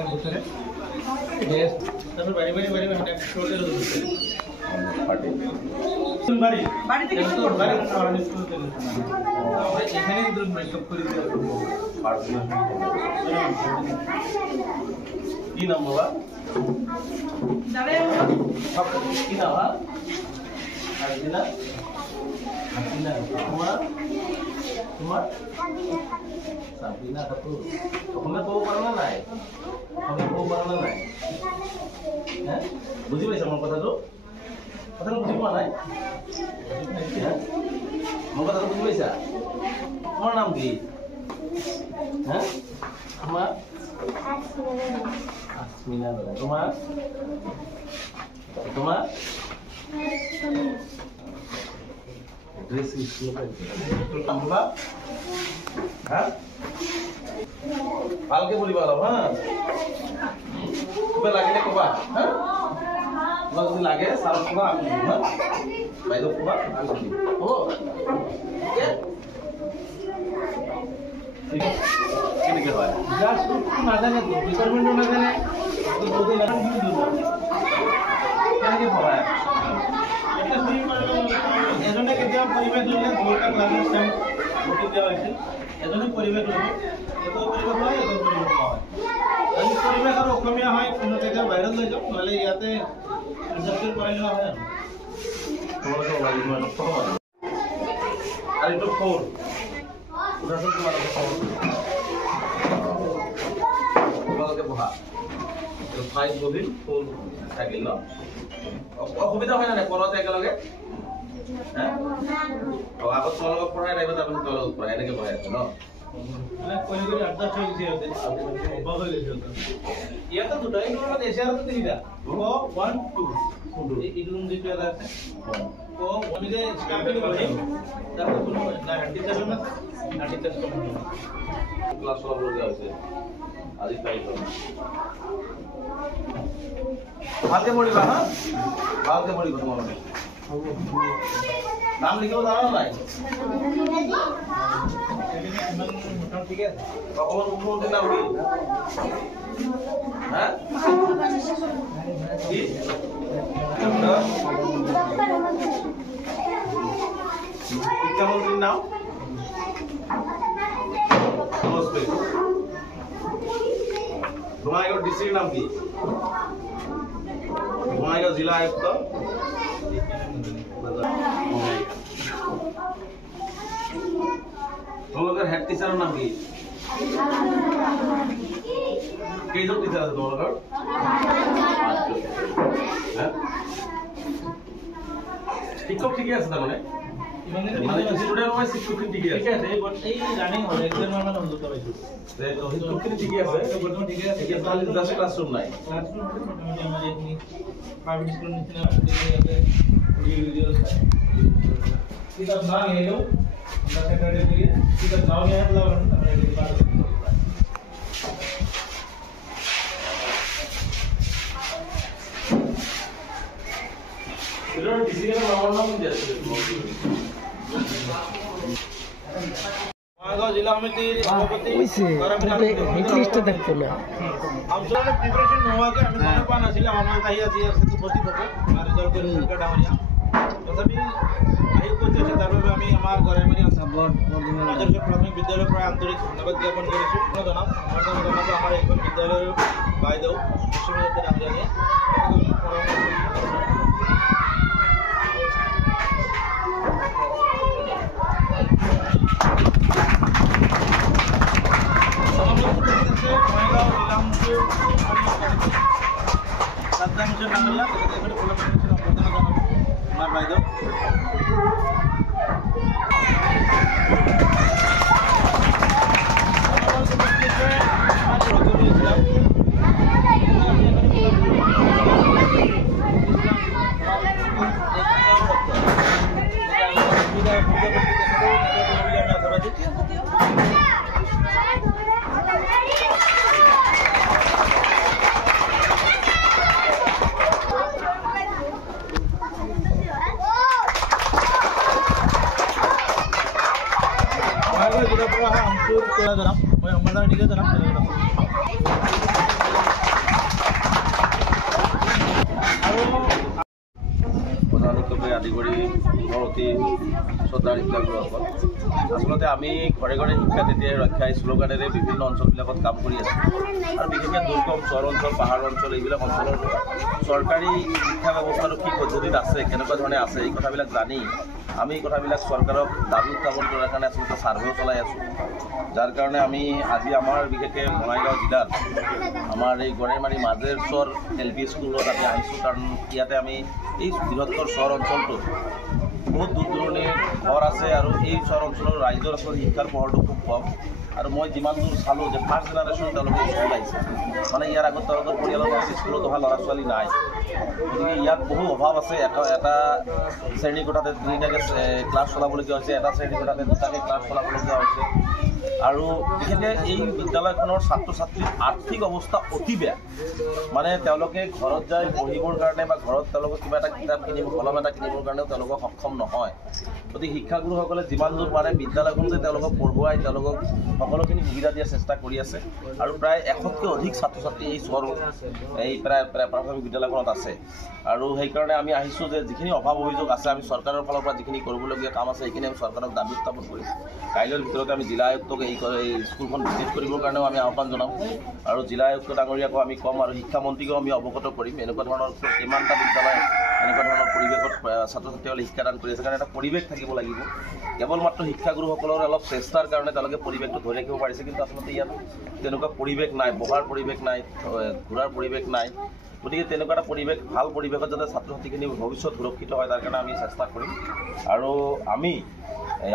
এলাকার ভিতরে বেশ তারপর বাড়ি বাড়ি বাড়ি বাড়ি একটা হোটেল হচ্ছে পার্টি বাড়ি থেকে তো বাড়ি আমরা স্কুল থেকে এখানে কিন্তু মেকআপ করে দিতে পারবো কি নাম বাবা যাবে কি নাম হাসিনা হাসিনা তোমার তোমার সাবিনা খাতুন ওখানে বউ বানানো নাই ওখানে বউ বানানো নাই হ্যাঁ বুঝি পাইছ আমার কথাটা বুঝি পোৱা নাই মোৰ কথাটো বুজি পাইছা তোমাৰ নাম কি হ্যাঁ তোমাৰ আসমিনা তোমাৰ তোমাৰ ড্রেস স্কুল আমরা হ্যাঁ ভালকে বলিবা হ্যাঁ কিবা লাগিলে কবা হ্যাঁ যদি লাগে সার কবা আমি হ্যাঁ বাইরে কবা আমি দিই ও ঠিক আছে ঠিক হয় যা শুধু না জানে তো ডিপার্টমেন্টও না জানে তো বলতে না কেন হয় এটা শুরু করে এজনে কেতিয়া পরিবেশ দিলে দুটা ক্লাসের টাইম ছুটি দেওয়া হয়েছে এজনে পরিবেশ হলো এত পরিবেশ হয় এত পরিবেশ হয় এই পরিবেশ আর অসমীয়া হয় কোনো জায়গা বাইরে লৈ যাও নহলে ইয়াতে রিসার্চের করে নেওয়া হয় তোমাকে লাগি মানে কত আর এটা 4 উদাহরণ তোমার 4 তোমাকে বহা 5 ববিন 4 থাকিল না অসুবিধা হয় না পড়াতে একেলগে হ্যাঁ আগত তোমালোকক পঢ়াই লাগিব তাৰপিছত তোমালোকক পঢ়াই এনেকে পঢ়াই আছে ন মানে কৰি কৰি আড্ডা হৈ গৈছে অবাক হৈ গৈছে ইয়াতে দুটাই ক্ৰমত এছিয়াৰটো তিনিটা ক 1 2 এই ৰুম যিটো এটা আছে ক আমি যে স্টাফিং কৰিম তাতে কোনো না হান্ডি টেষ্ট না হান্ডি টেষ্ট ক্লাছ সব লগা আছে আজি তাৰিখ ভালকে পঢ়িবা হা ভালকে পঢ়িবা তোমালোকে নাম লিখিব জানা নাই ঠিক আছে কখন মুখ্যমন্ত্রী নাম কি হ্যাঁ কি শিক্ষামন্ত্রীর নাম নমস্তে বঙাইগাঁও ডিস্ট্রিক্টের নাম কি বঙাইগাঁও জিলা আয়ুক্ত তোমালোকৰ হেড টিচাৰৰ নাম কি কেইজন টিচাৰ আছে তোমালোকৰ শিক্ষক ঠিকে আছে তাৰমানে মানে ষ্টুডেন্ট হয় শিক্ষক ঠিকে আছে এই ৰানিং হয় একদম মানে অনুভৱ পাইছো শিক্ষক ঠিকে আছে বৰ্তমান ঠিকে আছে এতিয়া তাহলে জাস্ট ক্লাছৰুম নাই ক্লাছৰুম মানে আমাৰ এইখিনি প্ৰাইভেট স্কুলৰ নিচিনা ইয়াতে ভিডিঅ কিতাপ না নিলেও আমরা সেক্রেটারি দিয়ে কিতাব নাও নিয়ে আসলাম আমরা এই পাস এর ডিসিশন আমার নাম দিয়ে আছে মাগাও জেলা সমিতির সভাপতি লিস্টে দেখতো না আমসলে প্রিপারেশন হওয়াকে আমি মনে পান আছিল আমার তাই আছে সেটা উপস্থিত হবে আর রেজাল্ট করে ডাউনিয়া তথাপি আয়ু করতে তারপরে আমি আমার ঘরে মানে সাপোর্ট আদর্শ প্রাথমিক বিদ্যালয় প্রায় আন্তরিক ধন্যবাদ জ্ঞাপন করেছি জানাব আমার এখন বিদ্যালয়ের বাইদেও বিশ্ববিদ্যালয়ের নাম জানিয়ে আমার বাইদেও Kita pernah hampir ke dalam, mau yang mana ini ke dalam. অতি শ্ৰদ্ধাৰ শিক্ষাগুৰুসকল, আচলতে আমি ঘৰে ঘৰে শিক্ষা তেতিয়াই ৰক্ষা শ্লোগানেৰে বিভিন্ন অঞ্চলবিলাকত কাম কৰি আছোঁ আৰু বিশেষকৈ দুৰ্গম চহৰ অঞ্চল, পাহাৰ অঞ্চল এইবিলাক অঞ্চলৰ চৰকাৰী শিক্ষা ব্যৱস্থাটো কি পদ্ধতিত আছে, কেনেকুৱা ধৰণে আছে, এই কথাবিলাক জানি আমি এই কথাবিলাক চৰকাৰক দাবী উত্থাপন কৰাৰ কাৰণে আচলতে ছাৰ্ভেও চলাই আছোঁ। যাৰ কাৰণে আমি আজি আমাৰ বিশেষকৈ বঙাইগাঁও জিলাত আমাৰ এই গড়েমাৰী মাজেৰচৰ LP স্কুলত আমি আহিছোঁ, কাৰণ ইয়াতে আমি এই বৃহত্তৰ চহৰ অঞ্চলটোত বহুত দূৰ দূৰণিৰ ঘৰ আছে আৰু এই চহৰ অঞ্চলৰ ৰাইজৰ আচলতে শিক্ষাৰ পোহৰটো খুব কম। আৰু মই যিমান দূৰ চালোঁ যে ফাৰ্ষ্ট জেনাৰেশ্যন তেওঁলোকে স্কুল আহিছে, মানে ইয়াৰ আগত তেওঁলোকৰ পৰিয়ালৰ স্কুলত অহা ল'ৰা ছোৱালী নাই। গতিকে ইয়াত বহু অভাৱ আছে। এটা শ্ৰেণী কোঠাতে তিনিটাকৈ ক্লাছ চলাবলগীয়া হৈছে, এটা শ্ৰেণী কোঠাতে দুটাকৈ ক্লাছ চলাবলগীয়া হৈছে। আৰু বিশেষকৈ এই বিদ্যালয়খনৰ ছাত্ৰ ছাত্ৰীৰ আৰ্থিক অৱস্থা অতি বেয়া, মানে তেওঁলোকে ঘৰত যায় পঢ়িবৰ কাৰণে বা ঘৰত তেওঁলোকে কিবা এটা কিতাপ কিনিব, কলম এটা কিনিবৰ কাৰণেও তেওঁলোকক সক্ষম নহয়। গতিকে শিক্ষাগুৰুসকলে যিমান দূৰ পাৰে বিদ্যালয়খনতে তেওঁলোকক পঢ়ুৱাই তেওঁলোকক সকলোখিনি সুবিধা দিয়াৰ চেষ্টা কৰি আছে আৰু প্ৰায় 100তকৈ অধিক ছাত্ৰ ছাত্ৰী এই চহৰ এই প্ৰায় প্ৰাথমিক বিদ্যালয়খনত আছে। আৰু সেইকাৰণে আমি আহিছোঁ যে যিখিনি অভাৱ অভিযোগ আছে আমি চৰকাৰৰ ফালৰ পৰা যিখিনি কৰিবলগীয়া কাম আছে সেইখিনি আমি চৰকাৰক দাবী উত্থাপন কৰিম। কাইলৈৰ ভিতৰতে আমি জিলা আয়ুক্তক এই স্কুলখন ভিজিট কৰিবৰ কাৰণেও আমি আহ্বান জনাম আৰু জিলা আয়ুক্ত ডাঙৰীয়াকো আমি ক'ম আৰু শিক্ষামন্ত্ৰীকো আমি অৱগত কৰিম এনেকুৱা ধৰণৰ কিমানটা বিদ্যালয় এনেকুৱা ধৰণৰ পৰিৱেশত ছাত্ৰ ছাত্ৰীসকলে শিক্ষাদান কৰি আছে। কাৰণ এটা পৰিৱেশ থাকিব লাগিব। কেৱল মাত্ৰ শিক্ষাগুৰুসকলৰ অলপ চেষ্টাৰ কাৰণে তেওঁলোকে পৰিৱেশটো ধৰি ৰাখিব পাৰিছে, কিন্তু আচলতে ইয়াত তেনেকুৱা পৰিৱেশ নাই, বহাৰ পৰিৱেশ নাই, ঘূৰাৰ পৰিৱেশ নাই। গতিকে তেনেকুৱা এটা পৰিৱেশ, ভাল পৰিৱেশত যাতে ছাত্ৰ ছাত্ৰীখিনি ভৱিষ্যত সুৰক্ষিত হয় তাৰ কাৰণে আমি চেষ্টা কৰিম। আৰু আমি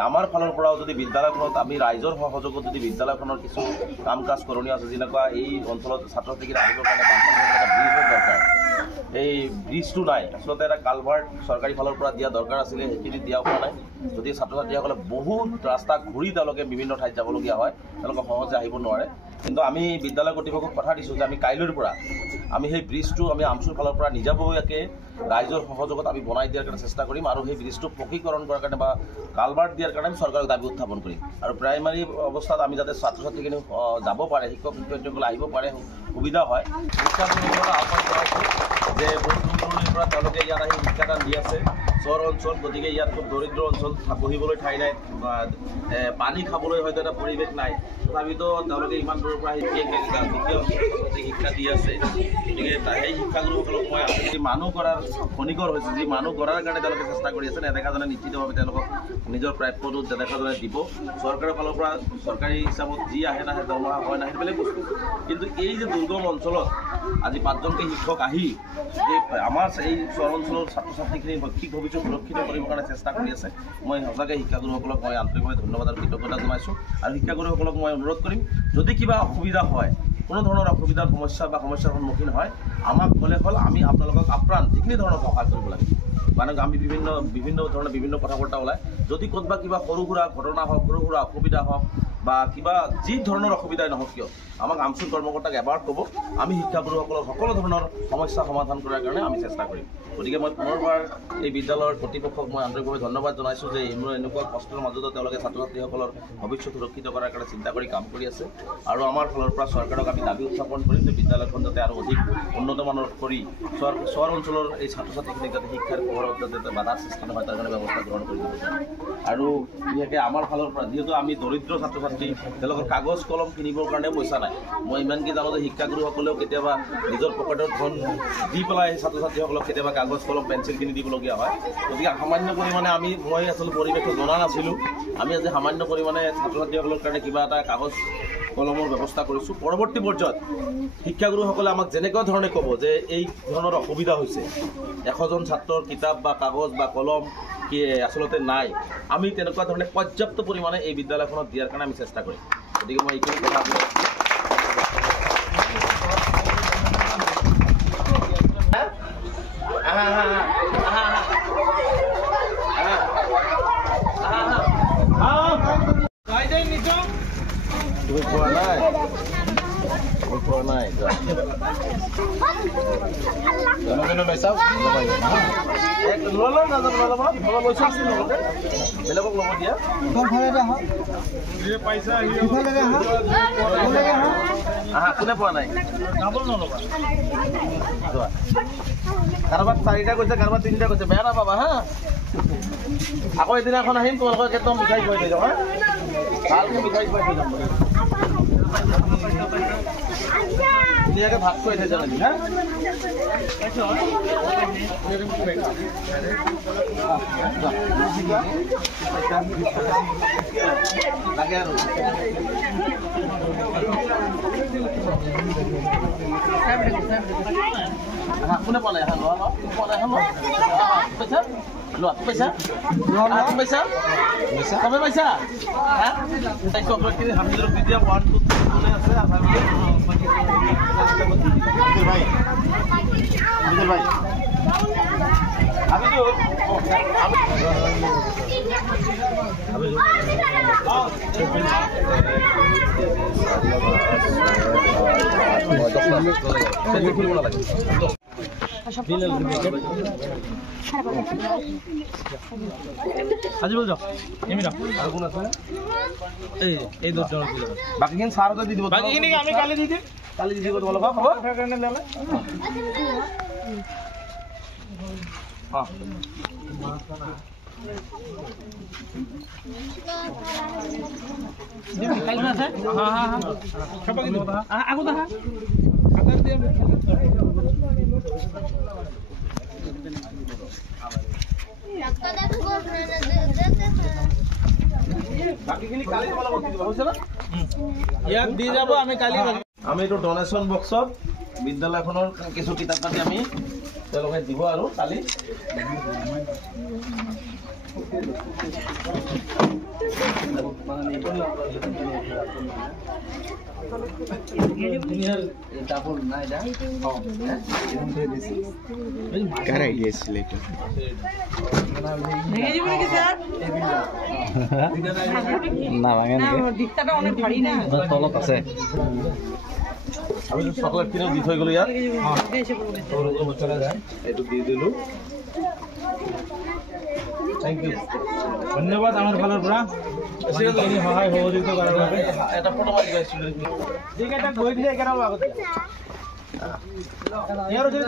আমাৰ ফালৰ পৰাও যদি বিদ্যালয়খনত আমি ৰাইজৰ সহযোগত যদি বিদ্যালয়খনৰ কিছু কাম কাজ কৰণীয় আছে, যেনেকুৱা এই অঞ্চলত ছাত্ৰ ছাত্ৰীক আহিবৰ কাৰণে বানপানীৰ এটা ব্ৰিজৰ দৰকাৰ, এই ব্ৰিজটো নাই। আচলতে এটা কালভাৰ্ট চৰকাৰী ফালৰ পৰা দিয়া দৰকাৰ আছিলে, সেইখিনি দিয়া হোৱা নাই। যদি ছাত্ৰ ছাত্ৰীসকলে বহুত ৰাস্তা ঘূৰি তেওঁলোকে বিভিন্ন ঠাইত যাবলগীয়া হয়, তেওঁলোকে সহজে আহিব নোৱাৰে। কিন্তু আমি বিদ্যালয় কৰ্তৃপক্ষক কথা দিছোঁ যে আমি কাইলৈৰ পৰা আমি সেই ব্ৰিজটো আমি আমচুৰ ফালৰ পৰা নিজাববীয়াকৈ ৰাইজৰ সহযোগত আমি বনাই দিয়াৰ কাৰণে চেষ্টা কৰিম আৰু সেই ব্ৰিজটো পকীকৰণ কৰাৰ কাৰণে বা কালভাৰ্ট দিয়াৰ কাৰণে আমি চৰকাৰক দাবী উত্থাপন কৰিম। আৰু প্ৰাইমাৰী অৱস্থাত আমি যাতে ছাত্ৰ ছাত্ৰীখিনি যাব পাৰে, শিক্ষক শিক্ষয়িত্ৰীসকলে আহিব পাৰে, সুবিধা হয়। শিক্ষাগুৰুসকলক আহ্বান জনাইছোঁ যে বহুত দূৰ দূৰণিৰ পৰা তেওঁলোকে ইয়াত আহি শিক্ষাদান দি আছে চহৰ অঞ্চল। গতিকে ইয়াত খুব দৰিদ্ৰ অঞ্চল, বহিবলৈ ঠাই নাই, পানী খাবলৈ হয়তো এটা পৰিৱেশ নাই, তথাপিতো তেওঁলোকে ইমান দূৰৰ পৰা শিক্ষা দি আছে। গতিকে সেই শিক্ষাগুৰুসকলক মই আজি মানুহ কৰাৰ খনিকৰ হৈছে, যি মানুহ কৰাৰ কাৰণে তেওঁলোকে চেষ্টা কৰি আছে, নেদেখাজনে নিশ্চিতভাৱে তেওঁলোকক নিজৰ প্ৰাপ্যটো নেদেখাজনে দিব। চৰকাৰৰ ফালৰ পৰা চৰকাৰী হিচাপত যি আহে নাহে দৰমহা হয় নাহে বেলেগ বস্তু, কিন্তু এই যে দুৰ্গম অঞ্চলত আজি 5জনকৈ শিক্ষক আহি যে আমাৰ এই চহৰ অঞ্চলৰ ছাত্ৰ ছাত্ৰীখিনি শৈক্ষিক ভৱিষ্যত সুৰক্ষিত কৰিবৰ কাৰণে চেষ্টা কৰি আছে, মই সঁচাকৈ শিক্ষাগুৰুসকলক মই আন্তৰিকভাৱে ধন্যবাদ আৰু কৃতজ্ঞতা জনাইছোঁ। আৰু শিক্ষাগুৰুসকলক মই অনুৰোধ কৰিম, যদি কিবা অসুবিধা হয়, কোনো ধৰণৰ অসুবিধাৰ সমস্যাৰ সন্মুখীন হয়, আমাক ক'লে হ'ল, আমি আপোনালোকক আপ্ৰাণ যিখিনি ধৰণৰ সহায় কৰিব লাগে। মানে আমি বিভিন্ন ধৰণৰ বিভিন্ন কথা বতৰা ওলায়, যদি ক'ৰবাত কিবা সৰু সুৰা ঘটনা হওক, সৰু সুৰা অসুবিধা হওক বা কিবা যি ধৰণৰ অসুবিধাই নহওক কিয়, আমাক আমচুৰ কৰ্মকৰ্তাক এবাৰ ক'ব, আমি শিক্ষাগুৰুসকলৰ সকলো ধৰণৰ সমস্যা সমাধান কৰাৰ কাৰণে আমি চেষ্টা কৰিম। গতিকে মই পুনৰবাৰ এই বিদ্যালয়ৰ কৰ্তৃপক্ষক মই আন্তৰিকভাৱে ধন্যবাদ জনাইছোঁ যে এনেকুৱা কষ্টৰ মাজতো তেওঁলোকে ছাত্ৰ ছাত্ৰীসকলৰ ভৱিষ্যত সুৰক্ষিত কৰাৰ কাৰণে চিন্তা কৰি কাম কৰি আছে। আৰু আমাৰ ফালৰ পৰা চৰকাৰক আমি দাবী উত্থাপন কৰিম যে বিদ্যালয়খন যাতে আৰু অধিক উন্নতমানৰ কৰি চহৰ অঞ্চলৰ এই ছাত্ৰ ছাত্ৰীখিনিক যাতে শিক্ষাৰ পোহৰত যাতে বাধাৰ সৃষ্টি নহয় তাৰ কাৰণে ব্যৱস্থা গ্ৰহণ কৰি দিব পাৰে। আৰু বিশেষকৈ আমাৰ ফালৰ পৰা যিহেতু আমি দৰিদ্ৰ ছাত্ৰ ছাত্ৰী, তেওঁলোকৰ কাগজ কলম কিনিবৰ কাৰণে পইচা নাই। মই ইমানকৈ জানো যে শিক্ষাগুৰুসকলেও কেতিয়াবা নিজৰ পকেটত ধন দি পেলাই ছাত্ৰ ছাত্ৰীসকলক কেতিয়াবা কাগজ কলম পেঞ্চিল কিনি দিবলগীয়া হয়। গতিকে সামান্য পৰিমাণে মই আচলতে পৰিৱেশটো জনা নাছিলোঁ, আমি আজি সামান্য পৰিমাণে ছাত্ৰ ছাত্ৰীসকলৰ কাৰণে কিবা এটা কাগজ কলমৰ ব্যৱস্থা কৰিছোঁ। পৰৱৰ্তী পৰ্যায়ত শিক্ষাগুৰুসকলে আমাক যেনেকুৱা ধৰণে ক'ব যে এই ধৰণৰ অসুবিধা হৈছে, 100জন ছাত্ৰৰ কিতাপ বা কাগজ বা কলম কি আচলতে নাই, আমি তেনেকুৱা ধৰণে পৰ্যাপ্ত পৰিমাণে এই বিদ্যালয়খনত দিয়াৰ কাৰণে আমি চেষ্টা কৰিম। গতিকে মই এইখিনি কথা বেলেগক ল'ব দিয়া কোনে পোৱা নাই। কাৰোবাৰ 4টা কৈছে কাৰোবাৰ 3টা কৈছে বেয়া নাপাবা হা আকৌ এদিনাখন আহিম তোমালোকক একদম মিঠাই খুৱাই থৈ যাম হা ভালকৈ মিঠাই খুৱাই থৈ যাম ধুনীয়াকৈ ভাত খুৱাই থৈ যাম হা লাগে আৰু কোনে পালে পইচা লোৱা পইচা পইচা কমে পাইছা চকলেটখিনি হামিদুৰক দি দিয়া 1 2 3 আছে ভাই হামিদুৰ আজি বল যাও এমিরা আর কোন আছে এই দুটো বাকিখিনি সারতে দি দিব বাকিখিনি আমি কালি দি দিই কালি দি দিব তোমালোক হ'ব কারণে লেলে হ্যাঁ দিন কালি আছে হ্যাঁ হ্যাঁ হ্যাঁ সবাই দিব আগু দেখা আদার দিয়ে বাকিখিনি কালি তোমালোক দি দিব হৈছে না ইয়াক দি যাব আমি কালি আমি তো ডোনেশন বক্সত বিদ্যালয়খনৰ কিছু কিতাপ পাতি আমি তেওঁলোকে দিব আৰু কালি Car idea is later. না ভাঙে নাকি দিকটাটা অনেক ভারী না তলত আছে আমি তো চকলেট কিনে দি থৈ গলো ইয়াত চলে যায় এইটো দি দিলো থ্যাংক ইউ ধন্যবাদ আমার ভালোর পুরা এসে সহায় সহযোগিতা করার লাগে এটা ফটো মারি দিই স্টুডেন্ট ঠিক আছে বই দিয়ে কেন আগত ইয়ার যদি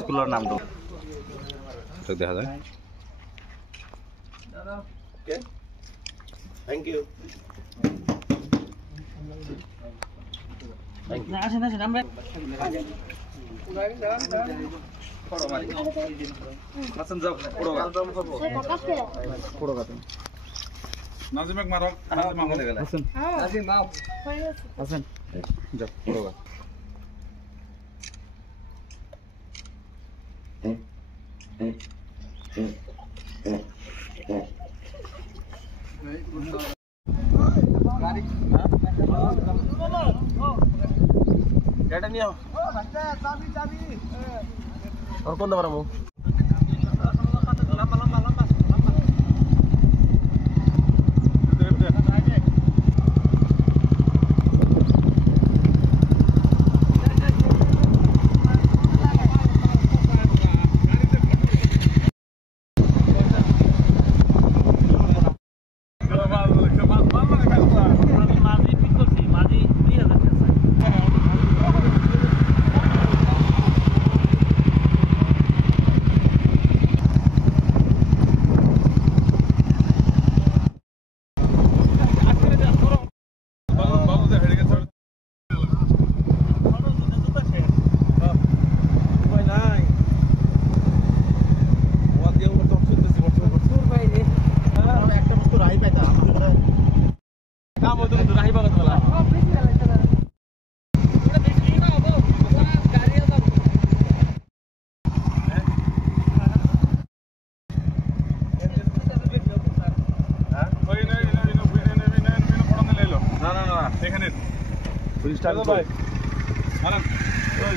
স্কুলের নাম তো দেখা যায় ওকে থ্যাংক ইউ না আসেন আসেন আমরা ফটো মারি নাচন যাও ফটো ফটো কাটো নাজিমক মারক নাজিম আমলে গেল আসেন নাজিম নাও আসেন যাও ফটো কাটো গাড়ি এটা নিও চাবি চাবি আর কোন দাবার মু এখানে ভাই মারান ওই